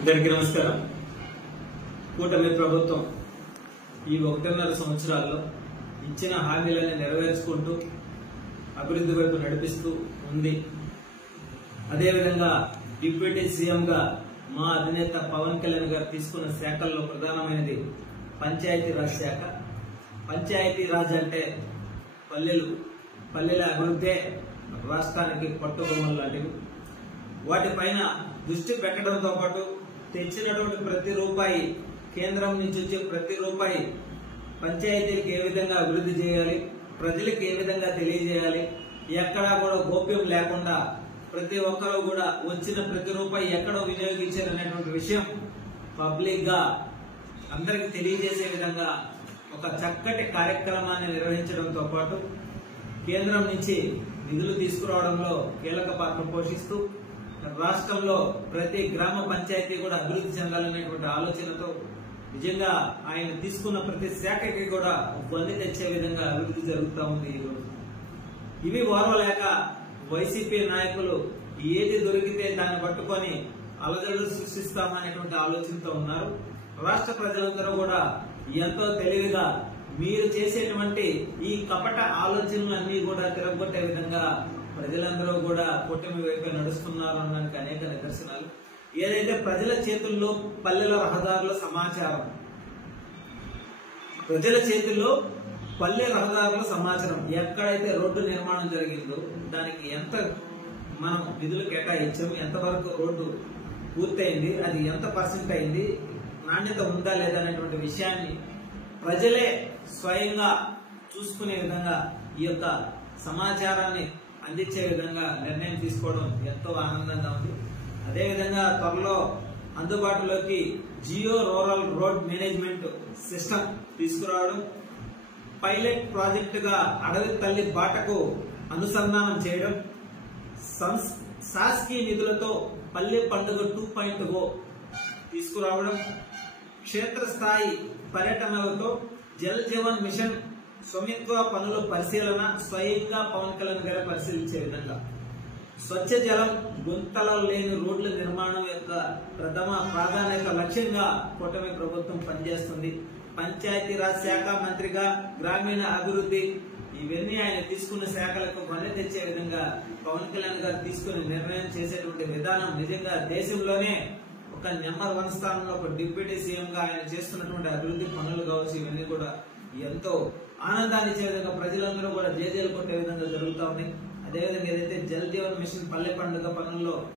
అందరికీ నమస్కారం. కూటమి ప్రభుత్వం ఈ 1.5 సంవత్సరాల్లో ఇచ్చిన హామీలను నెరవేర్చుకుంటూ అభివృద్ధి వైపు నడిపిస్తూ ఉంది. అదేవిధంగా డిప్యూటీ సీఎంగా మా అధినేత పవన్ కళ్యాణ్ గారు తీసుకున్న శాఖల్లో ప్రధానమైనది పంచాయతీరాజ్ శాఖ. పంచాయతీరాజ్ అంటే పల్లెల అభివృద్ధే రాష్ట్రానికి పట్టుబొమ్మలు లాంటివి. వాటిపైన దృష్టి పెట్టడంతో పాటు తెచ్చినటువంటి ప్రతి రూపాయి, కేంద్రం నుంచి వచ్చే ప్రతి రూపాయి పంచాయతీలకు ఏ విధంగా అభివృద్ధి చేయాలి, ప్రజలకు ఏ విధంగా తెలియజేయాలి, ఎక్కడా కూడా గోప్యం లేకుండా ప్రతి ఒక్కరూ కూడా వచ్చిన ప్రతి రూపాయి ఎక్కడో వినియోగించారనేటువంటి విషయం పబ్లిక్ గా అందరికి తెలియజేసే విధంగా ఒక చక్కటి కార్యక్రమాన్ని నిర్వహించడంతో పాటు కేంద్రం నుంచి నిధులు తీసుకురావడంలో కీలక పాత్ర పోషిస్తూ రాష్ట్రంలో ప్రతి గ్రామ పంచాయతీ కూడా అభివృద్ధి చెందాలనేటువంటి ఆలోచనతో నిజంగా ఆయన తీసుకున్న ప్రతి శాఖకి కూడా బంది తెచ్చే విధంగా అభివృద్ధి జరుగుతూ ఉంది. ఈ రోజు ఇవి ఓర్వలేక వైసీపీ నాయకులు ఏది దొరికితే దాన్ని పట్టుకొని అలజడులు సృష్టిస్తామనేటువంటి ఆలోచనతో ఉన్నారు. రాష్ట్ర ప్రజలందరూ కూడా ఎంతో తెలివిగా మీరు చేసేటువంటి ఈ కపట ఆలోచనలన్నీ కూడా తిరగొట్టే విధంగా ప్రజలందరూ కూడా కూటమి వైపు నడుస్తున్నారు అనడానికి అనేక నిదర్శనాలు. ఏదైతే ప్రజల చేతుల్లో పల్లెల రహదారుల సమాచారం, ప్రజల చేతుల్లో పల్లె రహదారుల సమాచారం, ఎక్కడైతే రోడ్డు నిర్మాణం జరిగిందో దానికి ఎంత మనం నిధులు కేటాయించాము, ఎంతవరకు రోడ్డు పూర్తయింది, అది ఎంత పర్సెంట్ అయింది, నాణ్యత ఉందా లేదా అనేటువంటి విషయాన్ని ప్రజలే స్వయంగా చూసుకునే విధంగా ఈ యొక్క సమాచారాన్ని అందించే విధంగా నిర్ణయం తీసుకోవడం ఎంతో ఆనందంగా ఉంది. అదేవిధంగా త్వరలో అందుబాటులోకి geo rural road management system తీసుకురావడం, పైలట్ ప్రాజెక్టుగా అడవి తల్లి బాటకు అనుసంధానం చేయడం, శాసకీయ నిధులతో పల్లె పండుగ 2.0 తీసుకురావడం, క్షేత్రస్థాయి పర్యటనలతో జల్ జీవన్ మిషన్ స్వమిత్వ పనుల పరిశీలన స్వయంగా పవన్ కళ్యాణ్ గారు పరిశీలించే విధంగా, స్వచ్ఛ జలం, గుంతలు లేని రోడ్ల నిర్మాణం యొక్క ప్రథమ ప్రాధాన్యత లక్ష్యంగా కూటమి ప్రభుత్వం పనిచేస్తుంది. పంచాయతీరాజ్ శాఖ మంత్రిగా గ్రామీణ అభివృద్ధి ఇవన్నీ ఆయన తీసుకున్న శాఖలకు పని తెచ్చే విధంగా పవన్ కళ్యాణ్ గారు తీసుకుని నిర్ణయం చేసేటువంటి విధానం నిజంగా దేశంలోనే ఒక నెంబర్ 1 స్థానంలో ఒక డిప్యూటీ సీఎం గా ఆయన చేస్తున్నటువంటి అభివృద్ధి పనులు కావచ్చు, ఇవన్నీ కూడా ఎంతో ఆనందాన్ని ఇచ్చే విధంగా ప్రజలందరూ కూడా జేజేలు కొట్టే విధంగా జరుగుతూ ఉన్నాయి. అదేవిధంగా ఏదైతే జల్ జీవన్ మిషన్ పల్లె పండుగ పనుల్లో